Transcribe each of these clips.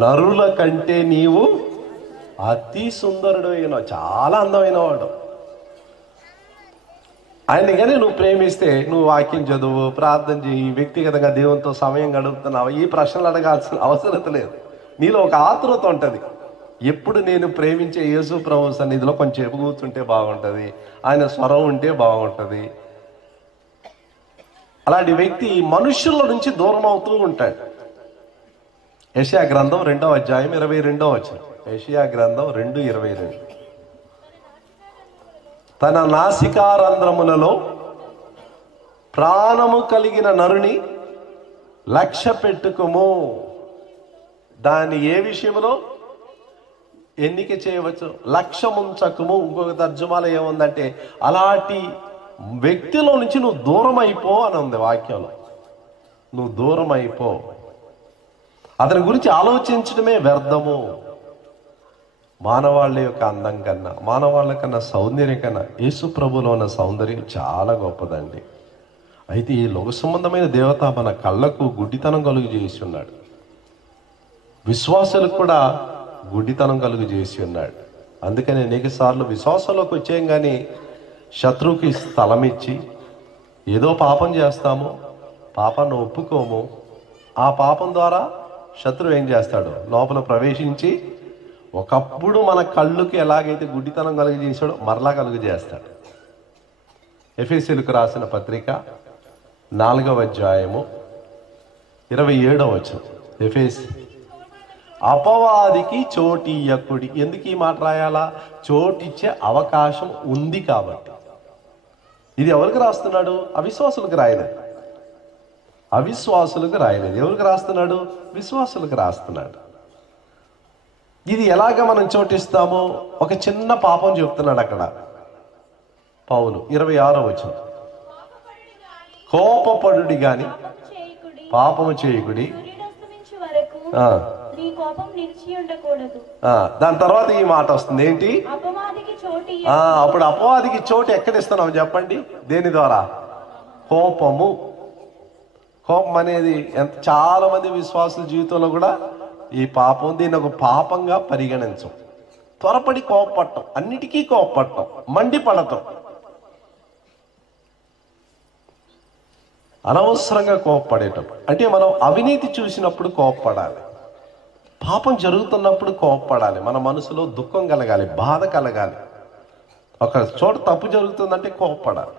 నరుల కంటే నీవు అతి సుందరుడు అయిన, చాలా అందమైన వాడు. ఆయన కానీ నువ్వు ప్రేమిస్తే, నువ్వు వాక్యం చదువు, ప్రార్థన చేయి, వ్యక్తిగతంగా దేవునితో సమయం గడుపుతున్నావు, ఈ ప్రశ్నలు అడగాల్సిన అవసరం లేదు. నీలో ఒక ఆతృత ఉంటుంది. ఎప్పుడు నేను ప్రేమించే యేసు ప్రభు సన్నిధిలో కొంచెం కూర్చుంటే బాగుంటుంది, ఆయన స్వరం ఉంటే బాగుంటుంది. అలాంటి వ్యక్తి మనుషుల నుంచి దూరం అవుతూ ఉంటాడు. యెషయా గ్రంథం 2వ అధ్యాయం 22వ వచనం. యెషయా గ్రంథం 2:22. తన నాసికారంధ్రములలో ప్రాణము కలిగిన నరుని లక్ష్య పెట్టుకోము. దాన్ని ఏ విషయంలో ఎన్నిక చేయవచ్చు? లక్ష్యముంచకము. ఇంకొక తర్జుమాలో ఏముందంటే, అలాంటి వ్యక్తిలో నుంచి నువ్వు దూరం అయిపో అని ఉంది వాక్యంలో. నువ్వు దూరం అయిపో. అతని గురించి ఆలోచించడమే వ్యర్థము. మానవాళ్ళ యొక్క అందం కన్నా, మానవాళ్ళ కన్నా, సౌందర్యం కన్నా యేసు ప్రభులో ఉన్న సౌందర్యం చాలా గొప్పదండి. అయితే ఈ లోక సంబంధమైన దేవత మన కళ్ళకు గుడ్డితనం కలుగు చేసి ఉన్నాడు, విశ్వాసాలకు కూడా గుడ్డితనం కలుగు చేసి ఉన్నాడు. అందుకని అనేక సార్లు విశ్వాసంలోకి వచ్చాం కానీ శత్రువుకి స్థలం ఇచ్చి ఏదో పాపం చేస్తాము, పాపాన్ని ఒప్పుకోము. ఆ పాపం ద్వారా శత్రువు ఏం చేస్తాడు? లోపల ప్రవేశించి ఒకప్పుడు మన కళ్ళుకి ఎలాగైతే గుడ్డితనం కలుగు చేశాడో మరలా కలుగు చేస్తాడు. ఎఫెసీయులకు రాసిన పత్రిక 4వ అధ్యాయము 27వ వచనం. ఎఫెసీ, అపవాదికి చోటియ్యకుడి. ఎందుకు ఈ మాట రాయాలా? చోటిచ్చే అవకాశం ఉంది కాబట్టి. ఇది ఎవరికి రాస్తున్నాడు? అవిశ్వాసులకు రాయలేదు. అవిశ్వాసులకు రాయలేదు. ఎవరికి రాస్తున్నాడు? విశ్వాసులకు రాస్తున్నాడు. ఇది ఎలాగ మనం చోటిస్తామో ఒక చిన్న పాపం చెప్తున్నాడు అక్కడ పౌలు. 26వ వచనం. కోపపడుడి గాని పాపము చేయకుడి. దాని తర్వాత ఈ మాట వస్తుంది ఏంటి? అప్పుడు అపవాదికి చోటు ఎక్కడ ఇస్తున్నాం చెప్పండి? దేని ద్వారా? కోపము. కోపం అనేది చాలా మంది విశ్వాసుల జీవితంలో కూడా ఈ పాపం, దీన్ని ఒక పాపంగా పరిగణించం. త్వరపడి కోపపడటం, అన్నిటికీ కోపపడటం, మండిపడటం, అనవసరంగా కోపపడేటం. అంటే మనం అవినీతి చూసినప్పుడు కోపపడాలి, పాపం జరుగుతున్నప్పుడు కోపపడాలి, మన మనసులో దుఃఖం కలగాలి, బాధ కలగాలి. ఒక చోట తప్పు జరుగుతుందంటే కోపపడాలి.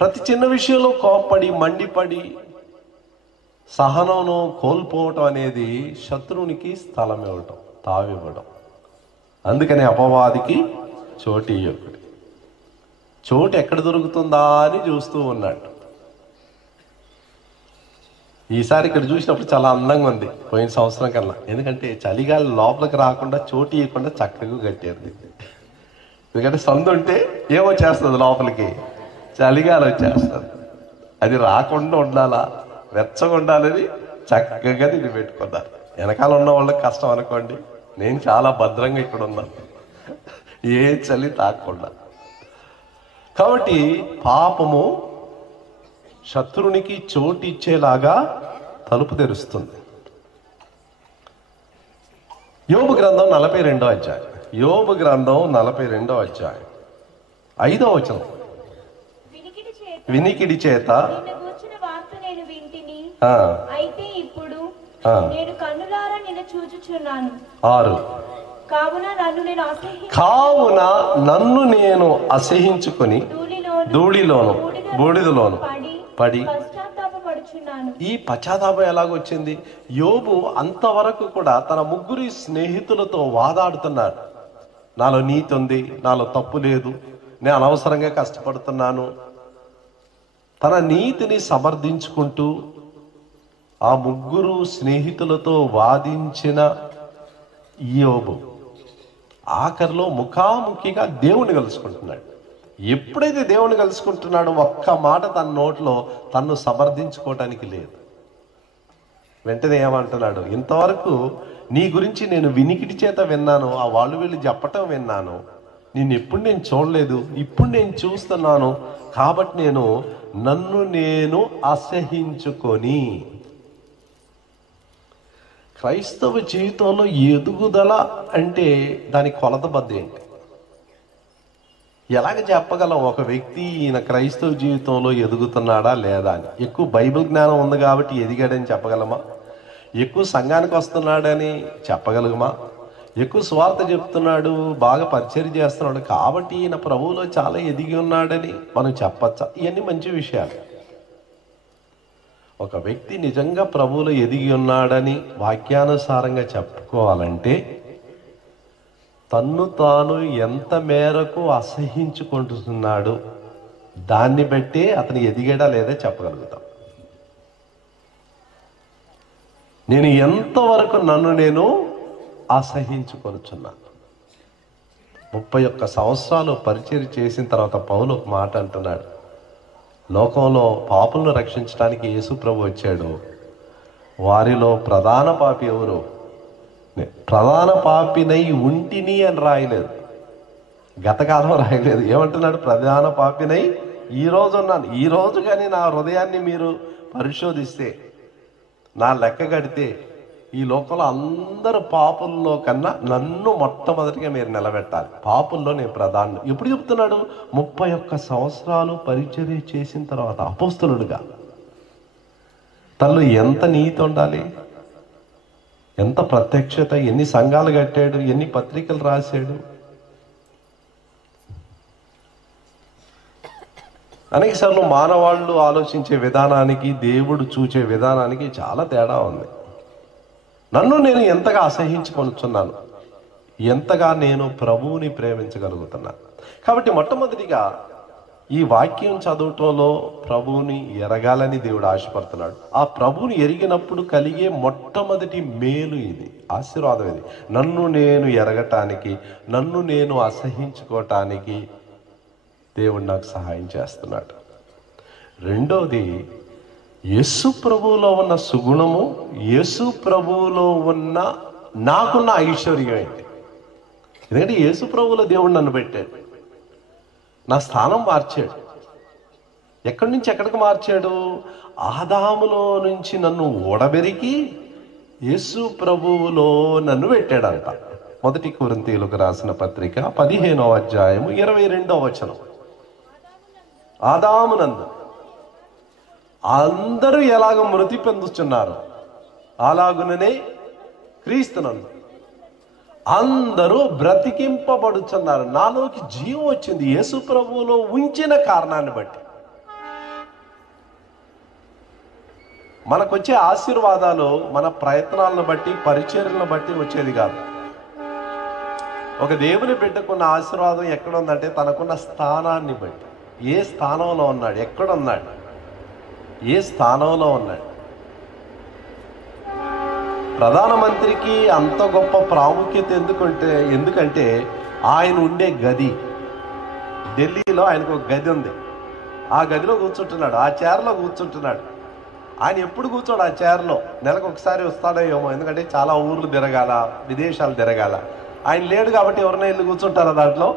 ప్రతి చిన్న విషయంలో కోపపడి మండిపడి సహనంను కోల్పోవటం అనేది శత్రువునికి స్థలం ఇవ్వటం, తావివ్వడం. అందుకని అపవాదికి చోటు ఇయ్యకుడి. చోటు ఎక్కడ దొరుకుతుందా అని చూస్తూ ఉన్నాడు. ఈసారి ఇక్కడ చూసినప్పుడు చాలా అందంగా ఉంది పోయిన సంవత్సరం కన్నా. ఎందుకంటే చలిగాలి లోపలికి రాకుండా చోటు ఇవ్వకుండా చక్కగా కట్టారు. ఎందుకంటే సందు ఉంటే ఏమో చేస్తుంది, లోపలికి చలిగాలి వచ్చేస్తుంది. అది రాకుండా ఉండాలా, వెచ్చగా ఉండాలని చక్కగా దీన్ని పెట్టుకున్నారు. వెనకాల ఉన్న వాళ్ళకి కష్టం అనుకోండి, నేను చాలా భద్రంగా ఇక్కడ ఉన్నాను, ఏ చలి తాకుండా. కాబట్టి పాపము శత్రునికి చోటు ఇచ్చేలాగా తలుపు తెరుస్తుంది. యోబు గ్రంథం 42వ అధ్యాయం. యోబు గ్రంథం 42వ అధ్యాయం 5వ వచనం. వినికిడి చేత నేను కన్నులారా నిన్ను చూచుచున్నాను. 6. కావున నన్ను నేను అసహించుకొని ధూళిలోను బూడిదలోను పడి. ఈ పశ్చాత్తాపం ఎలాగొచ్చింది? యోబు అంతవరకు కూడా తన 3 స్నేహితులతో వాదాడుతున్నాడు. నాలో నీతి ఉంది, నాలో తప్పు లేదు, నేను అనవసరంగా కష్టపడుతున్నాను. తన నీతిని సమర్థించుకుంటూ ఆ 3 స్నేహితులతో వాదించిన యోబు ఆఖరిలో ముఖాముఖిగా దేవుణ్ణి కలుసుకుంటున్నాడు. ఎప్పుడైతే దేవుణ్ణి కలుసుకుంటున్నాడో ఒక్క మాట తన నోట్లో తన్ను సమర్థించుకోవటానికి లేదు. వెంటనే ఏమంటున్నాడు? ఇంతవరకు నీ గురించి నేను వినికిడి చేత విన్నాను, ఆ వాళ్ళు వీళ్ళు చెప్పటం విన్నాను, నేను ఎప్పుడు నేను చూడలేదు, ఇప్పుడు నేను చూస్తున్నాను. కాబట్టి నన్ను నేను అసహించుకొని. క్రైస్తవ జీవితంలో ఎదుగుదల అంటే దాని కొలతబద్ద ఏంటి? ఎలాగ చెప్పగలం ఒక వ్యక్తి ఈయన క్రైస్తవ జీవితంలో ఎదుగుతున్నాడా లేదా అని? ఎక్కువ బైబిల్ జ్ఞానం ఉంది కాబట్టి ఎదిగాడని చెప్పగలమా? ఎక్కువ సంఘానికి వస్తున్నాడని చెప్పగలమా? ఎక్కువ స్వార్థ చెప్తున్నాడు, బాగా పరిచర్య చేస్తున్నాడు కాబట్టి ఈయన ప్రభువులో చాలా ఎదిగి ఉన్నాడని మనం చెప్పచ్చా? ఇవన్నీ మంచి విషయాలు. ఒక వ్యక్తి నిజంగా ప్రభువులో ఎదిగి ఉన్నాడని వాక్యానుసారంగా చెప్పుకోవాలంటే తన్ను తాను ఎంత మేరకు అసహించుకుంటున్నాడు దాన్ని బట్టే అతను ఎదిగాడా లేదా చెప్పగలుగుతాం. నేను ఎంతవరకు నన్ను నేను అసహించుకొనుచున్నాను. 31 సంవత్సరాలు పరిచర్య చేసిన తర్వాత పౌలు ఒక మాట అంటున్నాడు, లోకంలో పాపులను రక్షించడానికి యేసు ప్రభు వచ్చాడు, వారిలో ప్రధాన పాపి ఎవరు? ప్రధాన పాపినై ఉంటిని అని రాయలేదు, గతకాలం రాయలేదు. ఏమంటున్నాడు? ప్రధాన పాపినై ఈరోజు ఉన్నాను. ఈరోజు కానీ నా హృదయాన్ని మీరు పరిశోధిస్తే, నా లెక్క కడితే ఈ లోకంలో అందరు పాపుల్లో కన్నా నన్ను మొట్టమొదటిగా మీరు నిలబెట్టాలి. పాపుల్లో నేను ప్రధానం. ఎప్పుడు చెప్తున్నాడు? 31 సంవత్సరాలు పరిచర్య చేసిన తర్వాత అపోస్తలుడుగా. తనలో ఎంత నీతి ఉండాలి, ఎంత ప్రత్యక్షత, ఎన్ని సంఘాలు కట్టాడు, ఎన్ని పత్రికలు రాశాడు. అనేకసార్లు మానవాళ్ళు ఆలోచించే విధానానికి దేవుడు చూచే విధానానికి చాలా తేడా ఉంది. నన్ను నేను ఎంతగా అసహించుకొనుచున్నాను, ఎంతగా నేను ప్రభువుని ప్రేమించగలుగుతున్నాను. కాబట్టి మొట్టమొదటిగా ఈ వాక్యం చదవటంలో ప్రభువుని ఎరగాలని దేవుడు ఆశపడుతున్నాడు. ఆ ప్రభువుని ఎరిగినప్పుడు కలిగే మొట్టమొదటి మేలు ఇది, ఆశీర్వాదం ఇది. నన్ను నేను ఎరగటానికి, నన్ను నేను అసహించుకోవటానికి దేవుడు నాకు సహాయం చేస్తున్నాడు. రెండోది, యేసు ప్రభువులో ఉన్న సుగుణము, యేసు ప్రభువులో ఉన్న నాకున్న ఐశ్వర్యం ఏంటి? ఎందుకంటే యేసు ప్రభువులో దేవుడు నన్ను పెట్టాడు, నా స్థానం మార్చాడు. ఎక్కడి నుంచి ఎక్కడికి మార్చాడు? ఆదాములో నుంచి నన్ను ఓడబెరికి యేసు ప్రభువులో నన్ను పెట్టాడంట. 1 కొరింథీయులకు రాసిన పత్రిక 15వ అధ్యాయము 22వ వచనం. ఆదామునందు అందరూ ఎలాగ మృతి పొందుతున్నారు అలాగుననే క్రీస్తునందు అందరూ బ్రతికింపబడుచున్నారు. నాలోకి జీవం వచ్చింది యేసు ప్రభువులో ఉంచిన కారణాన్ని బట్టి. మనకొచ్చే ఆశీర్వాదాలు మన ప్రయత్నాలను బట్టి, పరిచర్యలను బట్టి వచ్చేది కాదు. ఒక దేవుని బిడ్డకున్న ఆశీర్వాదం ఎక్కడ ఉందంటే తనకున్న స్థానాన్ని బట్టి. ఏ స్థానంలో ఉన్నాడు, ఎక్కడున్నాడు, ఏ స్థానంలో ఉన్నాడు. ప్రధానమంత్రికి అంత గొప్ప ప్రాముఖ్యత ఎందుకంటే ఆయన ఉండే గది, ఢిల్లీలో ఆయనకు ఒక గది ఉంది. ఆ గదిలో కూర్చుంటున్నాడు, ఆ చైర్లో కూర్చుంటున్నాడు. ఆయన ఎప్పుడు కూర్చోడు ఆ చైర్లో, నెలకు ఒకసారి వస్తాడో ఏమో, ఎందుకంటే చాలా ఊర్లు తిరగాల, విదేశాలు తిరగాల. ఆయన లేడు కాబట్టి ఎవరైనా వెళ్ళి కూర్చుంటారా? దాంట్లో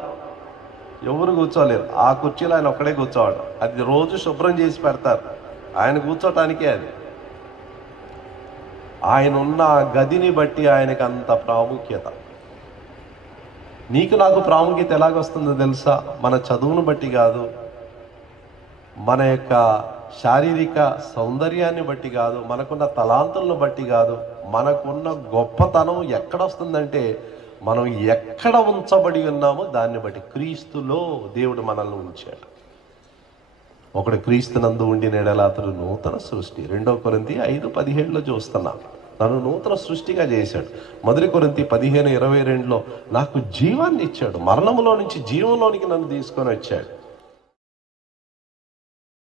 ఎవరు కూర్చోలేరు. ఆ కుర్చీలో ఆయన ఒక్కడే కూర్చోవాడు. అది రోజు శుభ్రం చేసి పెడతారు, ఆయన కూర్చోటానికే అది. ఆయన ఉన్న గదిని బట్టి ఆయనకు అంత ప్రాముఖ్యత. నీకు నాకు ప్రాముఖ్యత ఎలాగొస్తుందో తెలుసా? మన చదువును బట్టి కాదు, మన యొక్క శారీరక సౌందర్యాన్ని బట్టి కాదు, మనకున్న తలాంతులను బట్టి కాదు. మనకున్న గొప్పతనం ఎక్కడొస్తుందంటే మనం ఎక్కడ ఉంచబడి ఉన్నామో దాన్ని బట్టి. క్రీస్తులో దేవుడు మనల్ని ఉంచాడు. ఒకడు క్రీస్తునందు ఉండిన ఎడల అతడు నూతన సృష్టి. 2 కొరింథీ 5:17 చూస్తున్నాం. నన్ను నూతన సృష్టిగా చేశాడు. 1 కొరింథీ 15:22 నాకు జీవాన్ని ఇచ్చాడు. మరణములో నుంచి జీవంలోనికి నన్ను తీసుకొని వచ్చాడు.